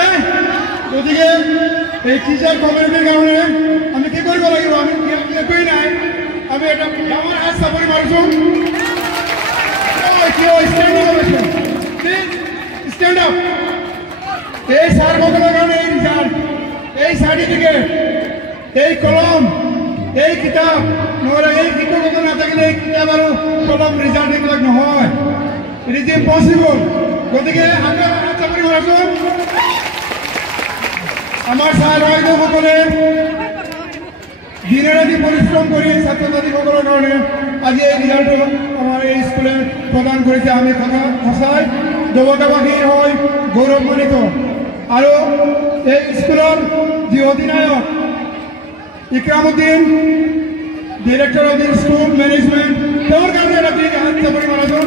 হ্যাঁ গতিকে এই টিচাৰ কমিউনিটিৰ কাৰণে আমি কি কৰিব লাগিব আমি একোৱেই নাই আমি এটা ডাঙৰ হাত চাপৰি মাৰিছোঁ stand up এই স্যার সকলের কারণে এই রিজাল্ট এই সার্টিফিকেট এই কলম এই কিতাব নহলে এই শিক্ষকতা না থাকলে এই কিতাব আর কলম রিজাল্ট এগুলো নহয় ইট ইজ ইম্পসিবল গতিকে আমি আশা করি আছো আমার স্যার বাইদেউ সকলে দিনে রাতি পরিশ্রম করে ছাত্র ছাত্রী সকলের কারণে আজ এই রিজাল্ট আমার এই স্কুলে প্রদান করেছে আমি সঁচাই দেবতাবাসী হয় গৌৰৱান্বিত আৰু এই স্কুলৰ যি অধিনায়ক Ikramuddin director of the school management তেওঁৰ কাৰণে এটা হাত চাপৰি মাৰাটো